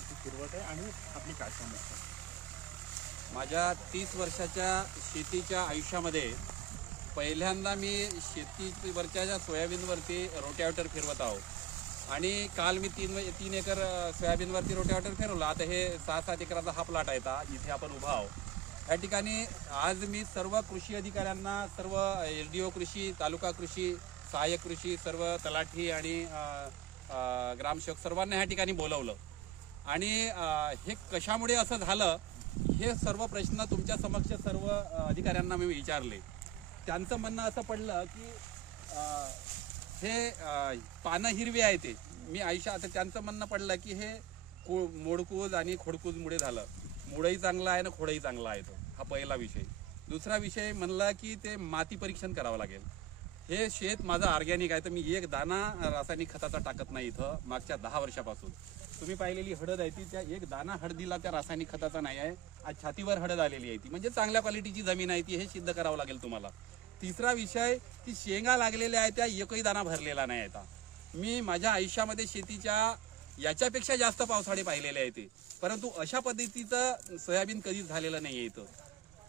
रोट्यावरती फिरवत आहे आणि आपली काय समस्या आहे? माझ्या 30 वर्षाच्या शेतीच्या आयुष्यामध्ये पहिल्यांदा मी शेतीवरच्या सोयाबीनवरती रोट्यावेटर फिरवत आहो आणि काल मी तीन एकर सोयाबीनवरती रोट्यावेटर फिरवलं. आता हे 6-7 एकराचा हा प्लॉट आहे जिथे आपण उभा आहो. या ठिकाणी आज मी सर्व कृषी अधिकाऱ्यांना, सर्व SDO कृषी, तालुका कृषी, सहाय्यक कृषी, सर्व तलाठी आणि ग्रामसेवक सर्वांना ह्या ठिकाणी बोलवलं आणि हे कशामुळे असं झालं हे सर्व प्रश्न तुमच्या समक्ष सर्व अधिकाऱ्यांना मी विचारले. त्यांचं म्हणणं असं पडलं की हे पानं हिरवी आहे ते मी आता त्यांचं म्हणणं पडलं की हे मोडकूज आणि खोडकूजमुळे झालं. मुळही चांगला आहे ना खोडही चांगला आहे तो, हा पहिला विषय. दुसरा विषय म्हणला की ते माती परीक्षण करावं लागेल. हे शेत माझं ऑर्गॅनिक आहे तर मी एक दाना रासायनिक खताचा टाकत नाही इथं मागच्या 10 वर्षापासून. तुम्ही पाहिलेली हळद आहे ती त्या एक दाना हळदीला त्या रासायनिक खताचा नाही आहे. आज छातीवर हळद आलेली आहे ती म्हणजे चांगल्या क्वालिटीची जमीन आहे ती, हे सिद्ध करावं लागेल तुम्हाला. तिसरा विषय की शेंगा लागलेल्या आहेत त्या एकही दाना भरलेला नाही आता. मी माझ्या आयुष्यामध्ये शेतीच्या याच्यापेक्षा जास्त पावसाळे पाहिलेले आहेत परंतु अशा पद्धतीचं सोयाबीन कधीच झालेलं नाही आहे इथं.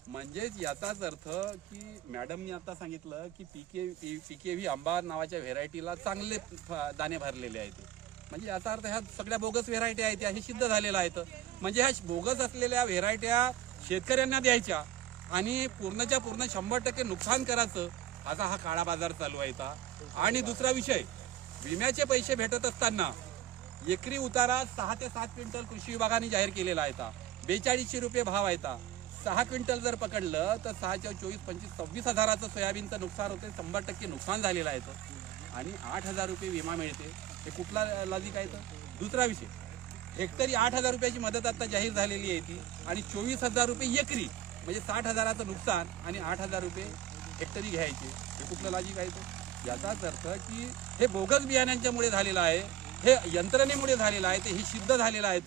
म्हणजेच याचाच अर्थ की मॅडमनी आता सांगितलं की PKV आंबा नावाच्या व्हेरायटीला चांगले दाणे भरलेले आहेत. म्हणजे याचा अर्थ ह्या सगळ्या बोगस व्हेरायटी आहेत हे सिद्ध झालेलं आहे. म्हणजे ह्या बोगस असलेल्या व्हेरायट्या शेतकऱ्यांना द्यायच्या आणि पूर्णच्या पूर्ण 100% नुकसान करायचं, असा हा काळा बाजार चालू आहे. आणि दुसरा विषय, विम्याचे पैसे भेटत असताना एकरी उतारा 6 ते 7 क्विंटल कृषी विभागाने जाहीर केलेला आहे. 4200 रुपये भाव आहे. 6 क्विंटल जर पकडलं तर 6 × 24 25 26 हजाराचं सोयाबीनचं नुकसान होते. 100% नुकसान झालेलं आहे आणि 8000 रुपये विमा मिळते. हे कुठला लॉजिक आहे? दुसरा विषय, हेक्टरी 8000 रुपयाची मदत आता जाहीर झालेली आहे ती आणि 24,000 रुपये एकरी म्हणजे 60 हजाराचं नुकसान आणि 8000 रुपये हेक्टरी घ्यायचे. हे कुठलं लॉजिक आहे? याचाच अर्थ की हे बोगस बियाण्यांच्यामुळे झालेलं आहे, हे यंत्रणेमुळे झालेलं आहे, हे सिद्ध झालेलं आहे.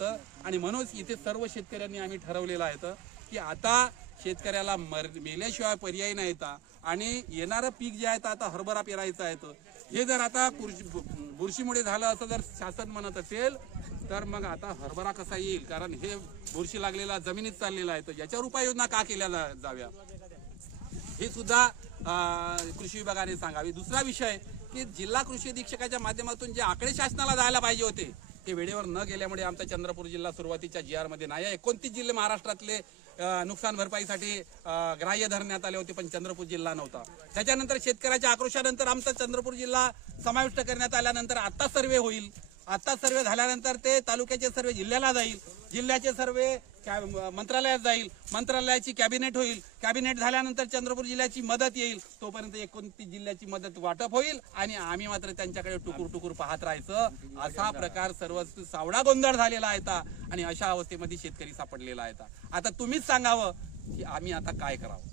आणि म्हणून इथे सर्व शेतकऱ्यांनी आम्ही ठरवलेलं आहे की आता शेतकऱ्याला मेल्याशिवाय पर्याय नाही येता आणि येणारं पीक जे आहे आता हरभरा पेरायचं आहे. हे जर आता बुरशीमुळे झालं असं जर शासन म्हणत असेल तर मग आता हरभरा कसा येईल? कारण हे बुरशी लागलेला जमिनीत चाललेला आहे. याच्यावर उपाययोजना का केल्या जाव्या हे सुद्धा कृषी विभागाने सांगावे. दुसरा विषय की जिल्हा कृषी अधीक्षकाच्या माध्यमातून जे आकडे शासनाला जायला पाहिजे होते ते वेळेवर न गेल्यामुळे आमचा चंद्रपूर जिल्हा सुरुवातीच्या GR मध्ये नाही आहे. 29 जिल्हे महाराष्ट्रातले नुकसान भरपाईसाठी ग्राह्य धरण्यात आले होते पण चंद्रपूर जिल्हा नव्हता. त्याच्यानंतर शेतकऱ्याच्या आक्रोशानंतर आमचा चंद्रपूर जिल्हा समाविष्ट करण्यात आल्यानंतर आता सर्वे होईल. आता सर्वे झाल्यानंतर ते तालुक्याचे सर्वे जिल्ह्याला जाईल, जिल्ह्याचे सर्वे मंत्रालयात जाईल, मंत्रालयाची कॅबिनेट होईल, कॅबिनेट झाल्यानंतर चंद्रपूर जिल्ह्याची मदत येईल. तोपर्यंत 29 जिल्ह्याची मदत वाटप होईल आणि आम्ही मात्र त्यांच्याकडे टुकूर टुकूर पाहत राहायचं. असा प्रकार सर्व सावडा गोंधळ झालेला आहे आणि अशा अवस्थेमध्ये शेतकरी सापडलेला आहे. आता तुम्हीच सांगावं की आम्ही आता काय करावं.